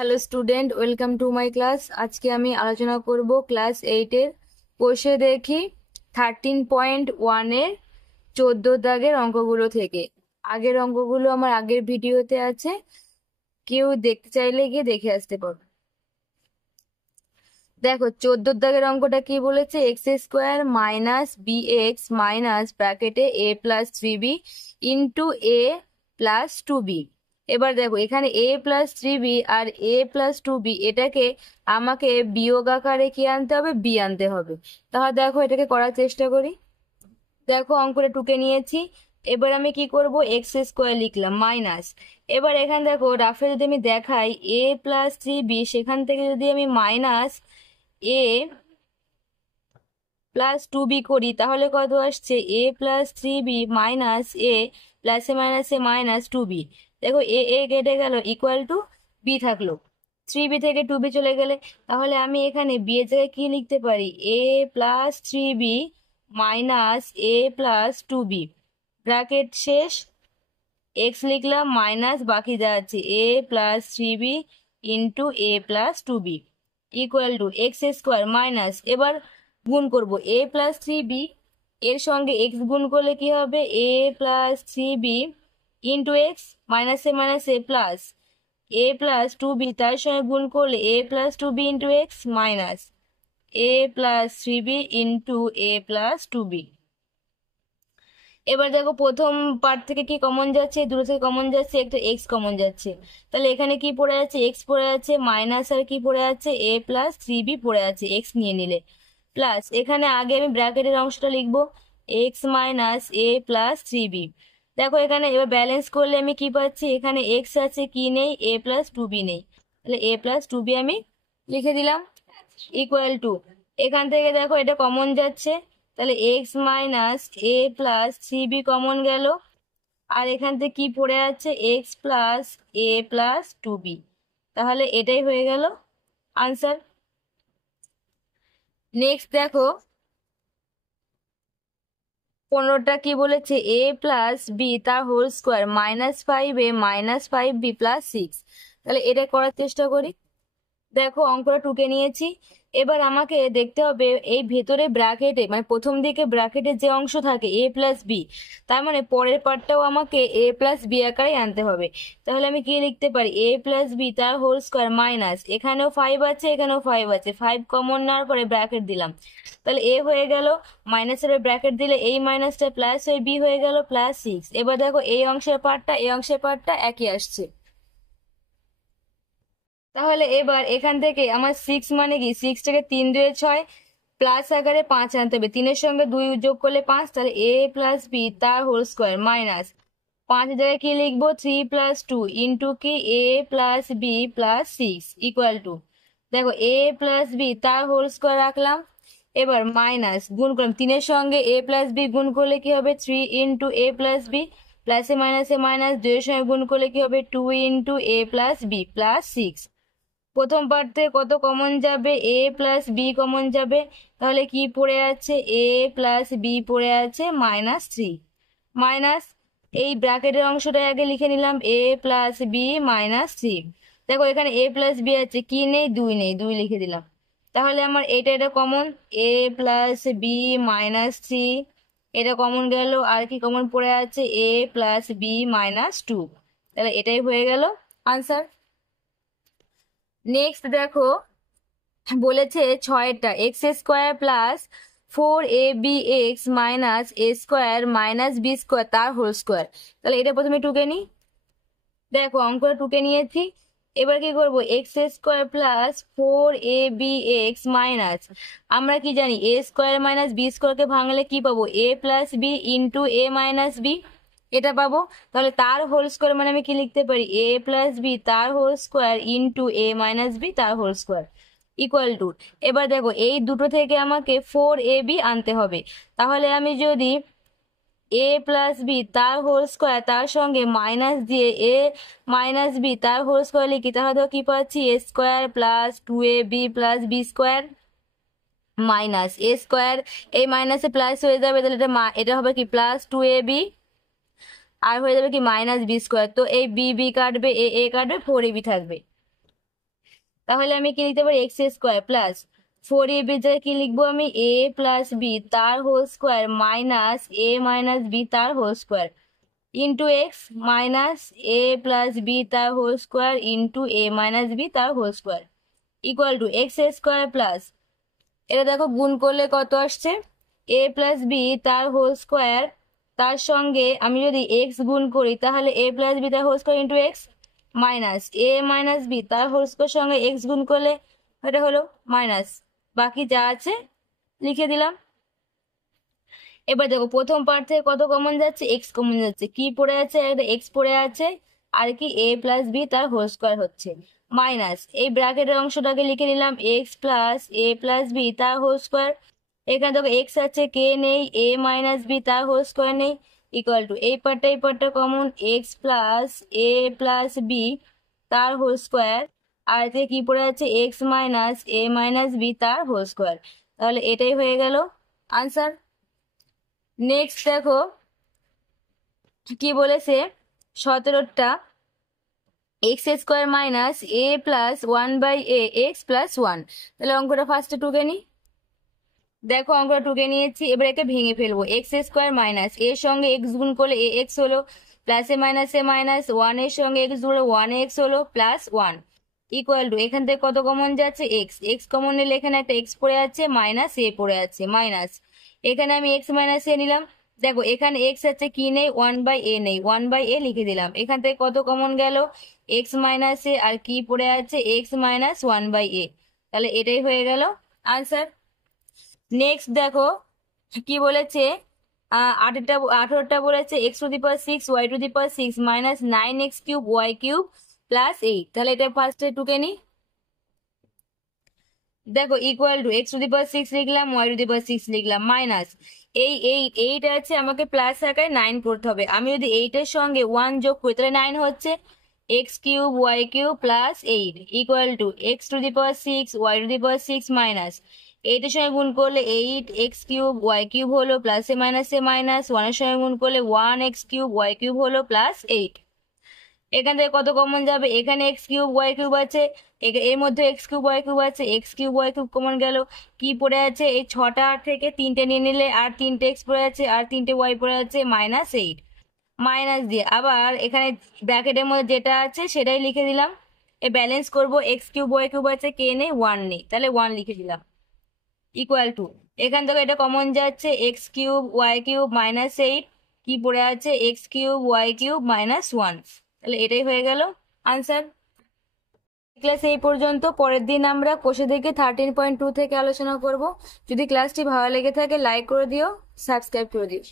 Hello student, welcome to my class. আজকে আমি আলোচনা করব ক্লাস 8-এর কোষে দেখি 13.1-এর 14 দাগের অঙ্কগুলো থেকে। আগের অঙ্কগুলো আমার আগের ভিডিওতে আছে, কেউ দেখতে চাইলে গিয়ে দেখে আসতে পারো। দেখো 14 দাগের অঙ্কটা কি বলেছে, x square minus b x minus ব্র্যাকেটে a plus 3b into a plus 2b। এবার দেখো এখানে এ প্লাস 3b আর এ প্লাস 2b, এটাকে আমাকে বিয়োগ আকারে কি আনতে হবে, বি আনতে হবে। তাহলে দেখো এটাকে করার চেষ্টা করি। দেখো অঙ্কটা টুকে নিয়েছি। এবার আমি কি করব, এক্স স্কোয়ার লিখলাম মাইনাস। এবার এখানে দেখো রাফে যদি আমি দেখাই এ প্লাস 3b, সেখান থেকে যদি আমি মাইনাস এ প্লাস 2b করি তাহলে কত আসছে, এ প্লাস 3b মাইনাস এ প্লাসে মাইনাসে মাইনাস 2b। দেখো এ এ কেটে গেল, ইকুয়াল টু বি থাকলো। 3b থেকে 2b চলে গেলে তাহলে আমি এখানে বি এর জায়গায় কি লিখতে পারি, a plus 3b minus a plus 2b, bracket শেষ, এক্স লিখলাম মাইনাস বাকি যা আছে a plus 3b into a plus 2b equal to x square minus, এবার গুণ করব এ প্লাস 3b এর সঙ্গে এক্স গুণ করলে কি হবে, এ প্লাস 3b ইন্টু এক্স মাইনাসে মাইনাসে প্লাস এ প্লাস 2b, তার সঙ্গে গুণ করলে a plus 2b into x minus a plus 3b into a plus 2b। এবার দেখো প্রথম পার্ট থেকে কি কমন যাচ্ছে, দুটো থেকে কমন যাচ্ছে, একটা এক্স কমন যাচ্ছে। তাহলে এখানে কি পড়ে আছে, এক্স পড়ে আছে, মাইনাস আর কি পড়ে আছে, এ প্লাস 3b পড়ে আছে এক্স নিয়ে নিলে, প্লাস এখানে আগে আমি ব্র্যাকেটের অংশটা লিখবো x minus a plus 3b। দেখো এখানে এবার ব্যালেন্স করলে আমি কি পাচ্ছি, এখানে এক্স আছে, কি নেই, এ প্লাস 2b নেই, তাহলে এ প্লাস 2b আমি লিখে দিলাম ইকুয়াল টু, এখান থেকে দেখো এটা কমন যাচ্ছে, তাহলে x minus a plus 3b common গেল, আর এখান থেকে কি পড়ে আছে, এক্স প্লাস এ প্লাস 2b। তাহলে এটাই হয়ে গেল আনসার। নেক্সট দেখো 15টা কি বলেছে, এ প্লাস বি তার whole square minus 5a minus 5b plus 6। তাহলে এটা করার চেষ্টা করি। দেখো অঙ্কটা টুকে নিয়েছি। এবার আমাকে দেখতে হবে এই ভেতরে ব্র্যাকেটে, মানে প্রথম দিকে ব্র্যাকেটে যে অংশ থাকে এ প্লাস বি, তার মানে পরের পার্টটাও আমাকে এ প্লাস বি আকারে আনতে হবে। তাহলে আমি কি লিখতে পারি, এ প্লাস বি তার হোল স্কোয়ার মাইনাস, এখানেও 5 আছে এখানেও 5 আছে, 5 কমন নেওয়ার পরে ব্র্যাকেট দিলাম, তাহলে এ হয়ে গেল, মাইনাসের ব্র্যাকেট দিলে এই মাইনাসটা প্লাস হয়ে বি হয়ে গেল প্লাস 6। এবার দেখো এই অংশের পার্টটা এই অংশের পার্টটা একই আসছে। তাহলে এবার এখান থেকে আমার 6 মানে কি, 6 থেকে 3 2 6, প্লাস আকারে 5 আনতে হবে, 3 এর সঙ্গে 2 যোগ করলে 5, তাহলে এ প্লাস বি তার হোল স্কোয়ার মাইনাস 5 জায়গায় কি লিখবো, 3 প্লাস 2 ইন্টু কি a plus b plus 6 equal to, দেখো এ প্লাস বি তার হোল স্কোয়ার রাখলাম, এবার মাইনাস গুণ করলাম, 3 এর সঙ্গে এ প্লাস বি গুণ করলে কি হবে 3 ইন্টু এ প্লাস বি, প্লাসে মাইনাসে মাইনাস, 2 এর সঙ্গে গুণ করলে কি হবে 2 into a plus b plus 6। প্রথম পার্ট থেকে কত কমন যাবে, এ প্লাস বি কমন যাবে, তাহলে কি পড়ে আছে, এ প্লাস বি পড়ে আছে মাইনাস 3, মাইনাস এই ব্র্যাকেটের অংশটা আগে লিখে নিলাম এ প্লাস বি মাইনাস 3। দেখো এখানে এ প্লাস বি আছে, কি নেই, 2 নেই, 2 লিখে দিলাম। তাহলে আমার এটা কমন, এ প্লাস বি মাইনাস 3 এটা কমন গেল, আর কি কমন পড়ে আছে, এ প্লাস বি মাইনাস 2। তাহলে এটাই হয়ে গেল আনসার। নেক্সট দেখো বলেছে 6টা, x square plus 4ab x minus a square minus b square তার হোল স্কোয়ার। তাহলে এটা প্রথমে টুকে নি। দেখো অঙ্কটা টুকে নিয়েছি। এবার কি করব, x square plus 4ab x minus, আমরা কি জানি এ স্কোয়ার মাইনাস বি স্কোয়ারকে ভাঙলে কি পাবো, এ প্লাস বি ইন্টু এ মাইনাস বি, এটা পাবো। তাহলে তার হোল স্কোয়ার মানে আমি কি লিখতে পারি, এ প্লাস বি তার হোল স্কোয়ার ইন্টু এ মাইনাস বি তার হোল স্কোয়ার ইকুয়াল টু, এবার দেখো এই দুটো থেকে আমাকে 4ab আনতে হবে। তাহলে আমি যদি এ প্লাস বি তার হোল স্কোয়ার তার সঙ্গে মাইনাস দিয়ে এ মাইনাস বি তার হোল স্কোয়ার লিখি, তাহলে তো কি পাচ্ছি, a square plus 2ab plus b square minus a square, এই মাইনাসে প্লাস হয়ে যাবে, তাহলে এটা হবে কি প্লাস 2ab, আর হয়ে যাবে কি মাইনাস বি স্কোয়ার, তো এই বি বি কাটবে, এ এ কাটবে, 4ab থাকবে। তাহলে আমি কি লিখতে পারি এক্স স্কোয়ার প্লাস 4ab জায়গায় কি লিখবো আমি a প্লাস বি তার whole square minus a minus B তার whole square into x minus a plus B তার whole square into a minus B তার whole square equal to x square plus এটা দেখো গুণ করলে কত আসছে a প্লাস বি তার হোল স্কোয়ার তার সঙ্গে আমি যদি এক্স গুণ করি তাহলে a প্লাস বি তার whole square into x minus a minus B তার হোল স্কোয়ার সঙ্গে এক্স গুণ করলে এটা হলো মাইনাস বাকি যা আছে লিখে দিলাম। এবার দেখো প্রথম পার্ট থেকে কত কমন যাচ্ছে এক্স কমন যাচ্ছে কি পড়ে আছে একটা এক্স পড়ে আছে আর কি a প্লাস বি তার হোল স্কোয়ার হচ্ছে মাইনাস এই ব্র্যাকেটের অংশটাকে লিখে নিলাম X plus a plus B তার হোল স্কোয়ার এখানে দেখো এক্স আছে কে নেই a মাইনাস বি তার হোল স্কোয়ার নেই ইকুয়াল টু এই পার্টটা common X plus a plus B তার হোল স্কোয়ার আর এতে কি পড়ে আছে X minus a minus B তার হোল স্কোয়ার তাহলে এটাই হয়ে গেল আনসার। নেক্সট দেখো কি বলেছে 17টা x square minus a plus 1/a x plus 1 তাহলে অঙ্কটা ফার্স্টে টুকে নি দেখো অঙ্কটা টুকে নিয়েছি এবার একে ভেঙে ফেলবো এক্স স্কোয়ার মাইনাস এর সঙ্গে এক্স গুণ করলে এ এক্স হলো প্লাস এ মাইনাস 1 এর সঙ্গে এক্স গুণ 1 এক্স হলো প্লাস 1 ইকুয়াল টু এখান থেকে কত কমন যাচ্ছে এক্স এক্স কমন নিলে এখানে একটা এক্স পড়ে আছে মাইনাস এ পড়ে আছে মাইনাস এখানে আমি এক্স মাইনাস এ নিলাম দেখো এখানে এক্স আছে কি নেই 1/a নেই 1/a লিখে দিলাম এখান থেকে কত কমন গেল এক্স মাইনাস এ আর কি পড়ে আছে এক্স মাইনাস 1/a তাহলে এটাই হয়ে গেল আনসার। নেক্সট দেখো কি বলেছে 18টা বলেছে x to the power 6 Y to the power 6 minus 9x cube Y cube plus 8 তাহলে এটা ফার্স্টে টুকে নি দেখো equal to x to the power 6 লিখলাম ওয়াই টু দি পাওয়ার 6 লিখলাম মাইনাস এই 8 আছে আমাকে প্লাস আকারে 9 করতে হবে আমি যদি 8 এর সঙ্গে 1 যোগ করি তাহলে 9 হচ্ছে X cube Y cube plus 8 equal to x to the power 6 Y to the power 6 minus 8 এর সঙ্গে গুণ করলে 8 এক্স কিউব ওয়াই কিউব হলো প্লাস এ মাইনাস 1 এর সঙ্গে গুণ করলে 1 এক্স কিউব ওয়াই কিউব হলো প্লাস 8 এখান থেকে কত কমন যাবে এখানে এক্স কিউব ওয়াই কিউব আছে এর মধ্যে এক্স কিউব ওয়াই কিউব আছে X cube Y cube common গেল কি পড়ে আছে এই 6টা থেকে 3টে নিয়ে নিলে আর 3টে এক্স পড়ে আছে আর 3টে ওয়াই পড়ে আছে -8 মাইনাস দিয়ে আবার এখানে ব্র্যাকেটের মধ্যে যেটা আছে সেটাই লিখে দিলাম এ ব্যালেন্স করব এক্স কিউব ওয়াই কিউব আছে কে নেই 1 নেই তাহলে 1 লিখে দিলাম ইকুয়াল টু এখান থেকে এটা কমন যাচ্ছে এক্স কিউব ওয়াই কিউব -8 কি পড়ে আছে এক্স কিউব ওয়াই কিউব -1 তাহলে এটাই হয়ে গেল আনসার। ক্লাস এই পর্যন্ত পরের দিন আমরা কোষে থেকে 13.2 থেকে আলোচনা করব যদি ক্লাসটি ভালো লেগে থাকে লাইক করে দিও সাবস্ক্রাইব করে দিও।